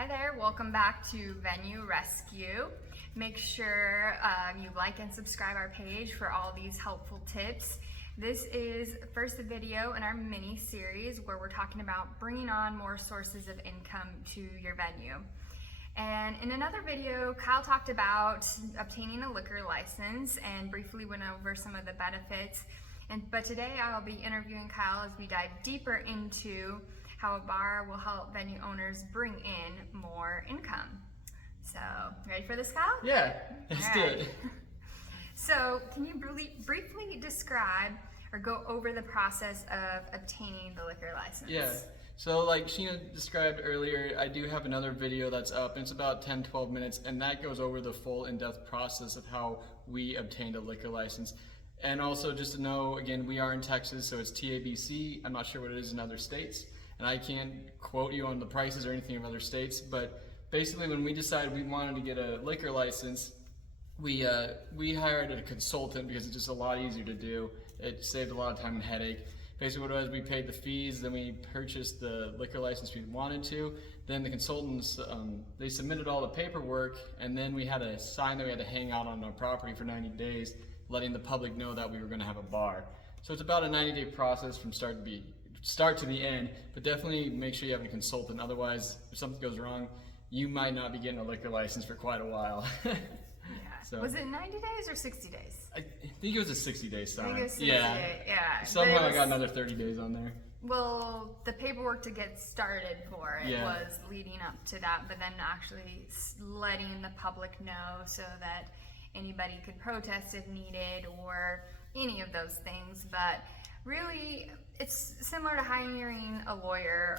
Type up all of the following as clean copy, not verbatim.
Hi there, welcome back to Venue Rescue. Make sure you like and subscribe our page for all these helpful tips. This is first a video in our mini series where we're talking about bringing on more sources of income to your venue. And in another video, Kyle talked about obtaining a liquor license and briefly went over some of the benefits. But today I'll be interviewing Kyle as we dive deeper into how a bar will help venue owners bring in more income. So, ready for this, Kyle? Yeah, let's do it. So, can you briefly describe or go over the process of obtaining the liquor license? Yeah, so like Sheena described earlier, I do have another video that's up, and it's about 10-12 minutes, and that goes over the full in-depth process of how we obtained a liquor license. And also just to know, again, we are in Texas, so it's TABC. I'm not sure what it is in other states, and I can't quote you on the prices or anything of other states, but basically when we decided we wanted to get a liquor license, we hired a consultant because it's just a lot easier to do. It saved a lot of time and headache. Basically what it was, we paid the fees, then we purchased the liquor license we wanted to, then the consultants, they submitted all the paperwork, and then we had a sign that we had to hang out on our property for 90 days, letting the public know that we were going to have a bar. So it's about a 90-day process from start to the end, but definitely make sure you have a consultant. Otherwise, if something goes wrong, you might not be getting a liquor license for quite a while. Yeah. So, was it 90 days or 60 days? I think it was a 60-day sign. I think it was 60 yeah. days, yeah. Somehow I got another 30 days on there. Well, the paperwork to get started for it Yeah. was leading up to that, but then actually letting the public know so that anybody could protest if needed or any of those things. But really, it's similar to hiring a lawyer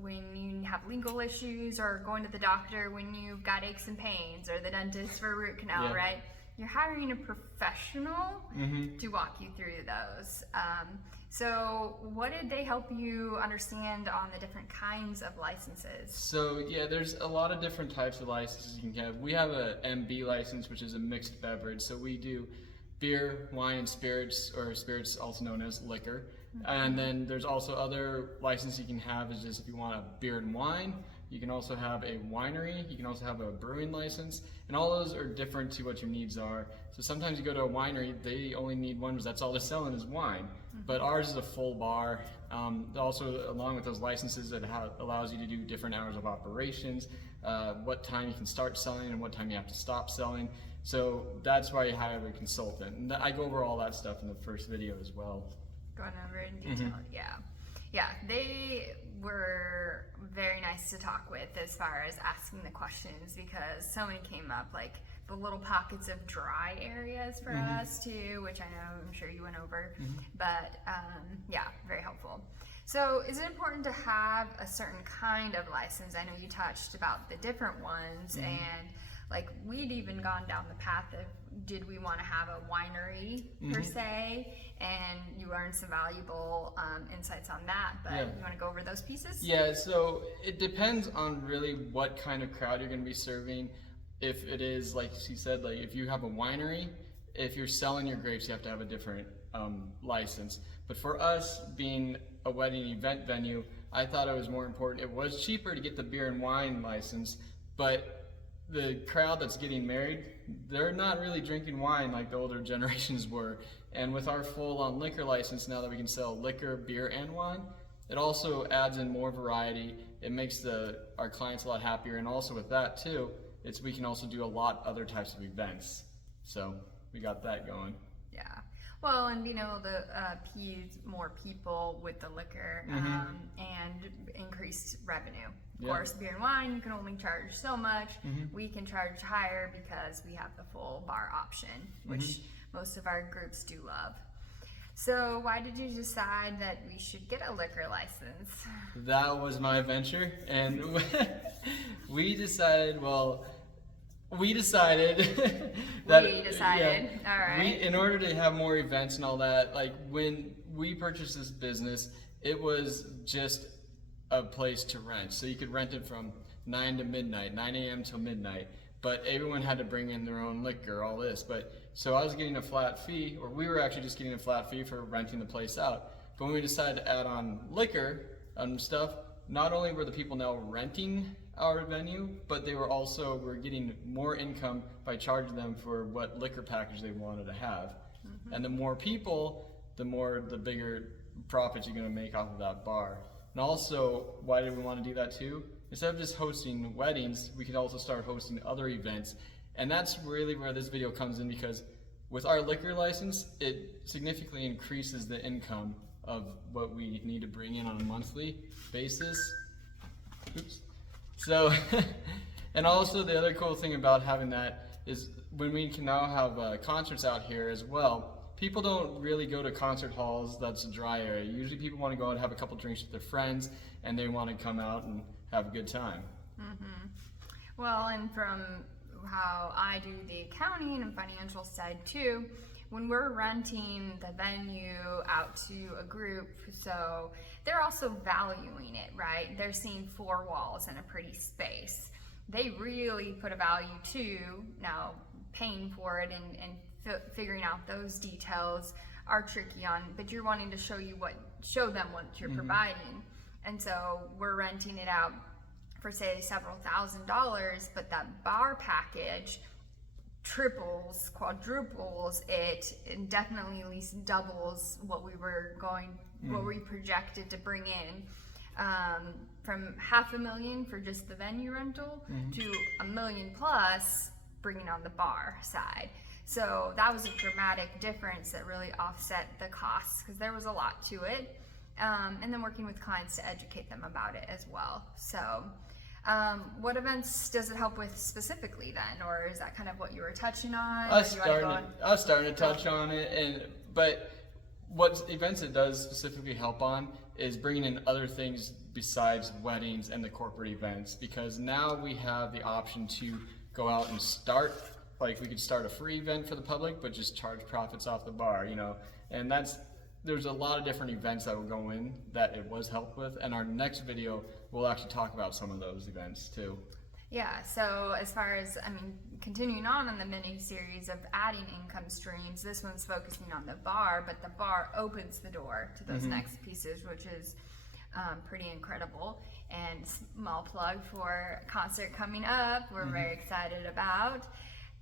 when you have legal issues, or going to the doctor when you've got aches and pains, or the dentist for a root canal, Yeah. right? You're hiring a professional to walk you through those. So what did they help you understand on the different kinds of licenses? So yeah, there's a lot of different types of licenses you can have. We have a MB license, which is a mixed beverage. So we do beer, wine, and spirits, or spirits also known as liquor. And then there's also other licenses you can have, is just if you want a beer and wine. You can also have a winery, you can also have a brewing license, and all those are different to what your needs are. So sometimes you go to a winery, they only need one because that's all they're selling is wine. But ours is a full bar. Also, along with those licenses, it allows you to do different hours of operations, what time you can start selling and what time you have to stop selling. So that's why you hire a consultant. And I go over all that stuff in the first video as well. Going over it in detail, yeah. Yeah, they were very nice to talk with as far as asking the questions, because so many came up, like the little pockets of dry areas for us too, which I'm sure you went over, but yeah, very helpful. So is it important to have a certain kind of license? I know you touched about the different ones, and like we'd even gone down the path of, did we want to have a winery per se? And you learned some valuable insights on that, but Yeah. you want to go over those pieces? Yeah, so it depends on really what kind of crowd you're going to be serving. If it is, like she said, like if you have a winery, if you're selling your grapes, you have to have a different license. But for us, being a wedding event venue, I thought it was more important. It was cheaper to get the beer and wine license, but the crowd that's getting married, they're not really drinking wine like the older generations were. And with our full-on liquor license, now that we can sell liquor, beer, and wine, it also adds in more variety. It makes our clients a lot happier, and also with that too, we can also do a lot other types of events. So we got that going. Yeah. Well, and being able to appease more people with the liquor and increased revenue. Of course, beer and wine, you can only charge so much. We can charge higher because we have the full bar option, which most of our groups do love. So why did you decide that we should get a liquor license? That was my venture, and we decided that We decided, yeah, all right. in order to have more events and all that, like when we purchased this business, it was just a place to rent. So you could rent it from 9 to midnight, 9 a.m. till midnight, but everyone had to bring in their own liquor, all this. So I was getting a flat fee, or we were actually just getting a flat fee for renting the place out. But when we decided to add on liquor and stuff, not only were the people now renting our venue, but we're getting more income by charging them for what liquor package they wanted to have. And the more people, the bigger profits you're going to make off of that bar. And also, why did we want to do that too? Instead of just hosting weddings, we could also start hosting other events. And that's really where this video comes in, because with our liquor license, it significantly increases the income of what we need to bring in on a monthly basis. Oops. So, and also the other cool thing about having that is when we can now have concerts out here as well, people don't really go to concert halls that's a dry area. Usually people want to go out and have a couple drinks with their friends, and they want to come out and have a good time. Well, and from how I do the accounting and financial side too, when we're renting the venue out to a group, so they're also valuing it, right? They're seeing 4 walls and a pretty space. They really put a value to now paying for it, and figuring out those details are tricky but you're wanting to show them what you're providing. And so we're renting it out for say several $1,000s, but that bar package triples, quadruples it, and definitely at least doubles what we projected to bring in, from $500,000 for just the venue rental to $1 million plus bringing on the bar side. So that was a dramatic difference that really offset the costs, because there was a lot to it, and then working with clients to educate them about it as well. So what events does it help with specifically then, or is that kind of what you were touching on? I was starting to touch on it, but what events it does specifically help on is bringing in other things besides weddings and the corporate events, because now we have the option to go out and we could start a free event for the public, but just charge profits off the bar, and there's a lot of different events that will go in that it was helped with, and our next video we'll actually talk about some of those events too. Yeah, so as far as, continuing on the mini series of adding income streams, this one's focusing on the bar, but the bar opens the door to those next pieces, which is pretty incredible. And small plug for a concert coming up, we're very excited about.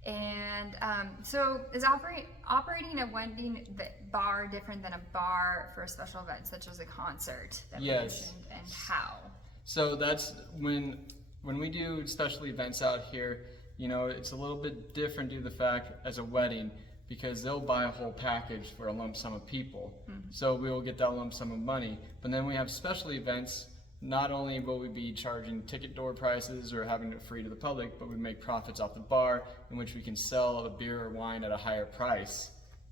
And so is operating a wedding bar different than a bar for a special event such as a concert that we mentioned, and how? So that's when we do special events out here, it's a little bit different due to the fact as a wedding, because they'll buy a whole package for a lump sum of people. So we will get that lump sum of money. But then we have special events, not only will we be charging ticket door prices or having it free to the public, but we make profits off the bar, in which we can sell a beer or wine at a higher price.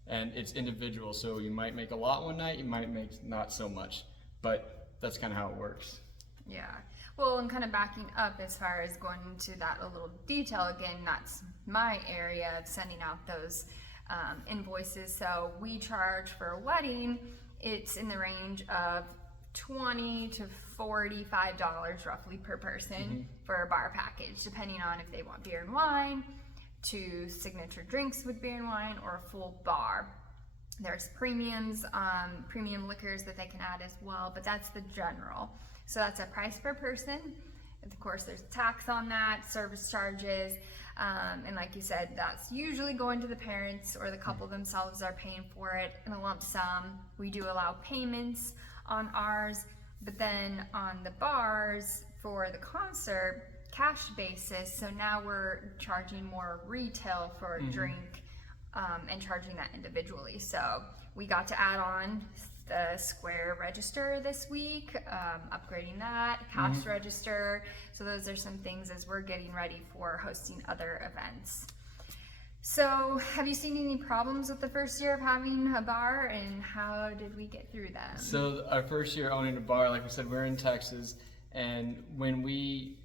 And it's individual, so you might make a lot one night, you might make not so much, but that's kind of how it works. Yeah, well, and kind of backing up as far as going into that a little detail, again, that's my area of sending out those invoices. So we charge for a wedding, it's in the range of $20 to $45 roughly per person for a bar package, depending on if they want beer and wine, to signature drinks with beer and wine, or a full bar. There's premiums, premium liquors that they can add as well, but that's the general. So that's a price per person. Of course, there's tax on that, service charges, and like you said, that's usually going to the parents, or the couple themselves are paying for it in a lump sum. We do allow payments on ours, but then on the bars for the concert, cash basis. So now we're charging more retail for a drink, and charging that individually. So we got to add on the Square register this week, upgrading that, cash register. So those are some things as we're getting ready for hosting other events. So have you seen any problems with the first year of having a bar, and how did we get through them? So our first year owning a bar, like I said, we're in Texas, and when we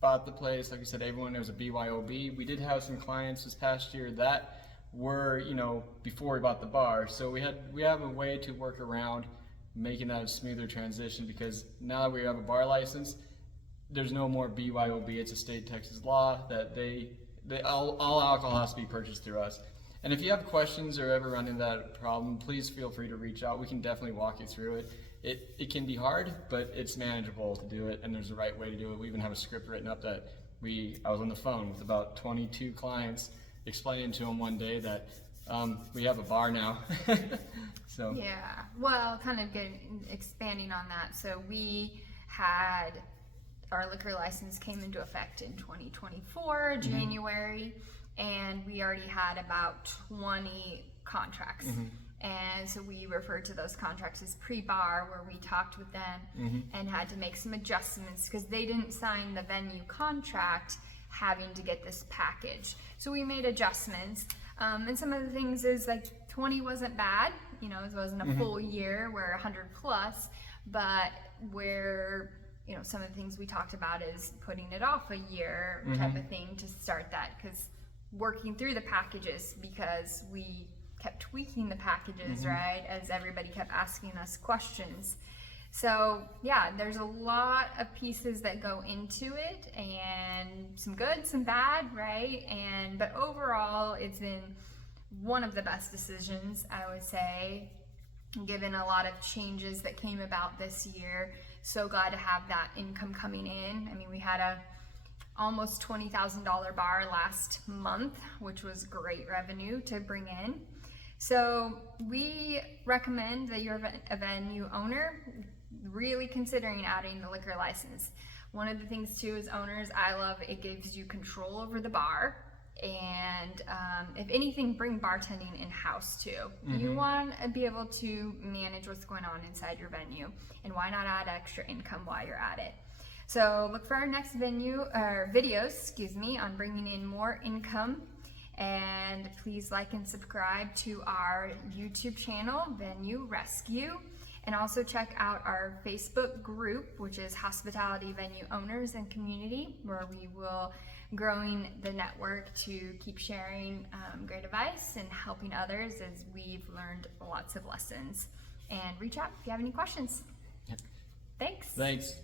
bought the place, like I said, everyone knows a BYOB. We did have some clients this past year that were, before we bought the bar. So we have a way to work around making that a smoother transition, because now that we have a bar license, there's no more BYOB. It's a state Texas law that all alcohol has to be purchased through us. And if you have questions or ever run into that problem, please feel free to reach out. We can definitely walk you through it. it can be hard, but it's manageable to do it, and there's a right way to do it. We even have a script written up that I was on the phone with about 22 clients explaining to them one day that we have a bar now. So yeah, well, kind of expanding on that. So we had our liquor license came into effect in 2024 January, and we already had about 20 contracts. And so we referred to those contracts as pre-bar, where we talked with them and had to make some adjustments because they didn't sign the venue contract having to get this package. So we made adjustments. And some of the things is like 20 wasn't bad, you know, it wasn't a full year, we're 100 plus, but where, you know, some of the things we talked about is putting it off a year type of thing to start that, because working through the packages, because we kept tweaking the packages, right, as everybody kept asking us questions. So yeah, there's a lot of pieces that go into it, and some good, some bad, right? But overall, it's been one of the best decisions, I would say, given a lot of changes that came about this year. So glad to have that income coming in. I mean, we had a almost $20,000 bar last month, which was great revenue to bring in. So we recommend that you're a venue owner really considering adding the liquor license. One of the things too as owners, I love it gives you control over the bar, and if anything, bring bartending in-house too. You want to be able to manage what's going on inside your venue, and why not add extra income while you're at it. So look for our next videos, on bringing in more income. And please like and subscribe to our YouTube channel, Venue Rescue. And also check out our Facebook group, which is Hospitality Venue Owners and Community, where we will growing the network to keep sharing great advice and helping others as we've learned lots of lessons. And reach out if you have any questions. Yep. Thanks. Thanks.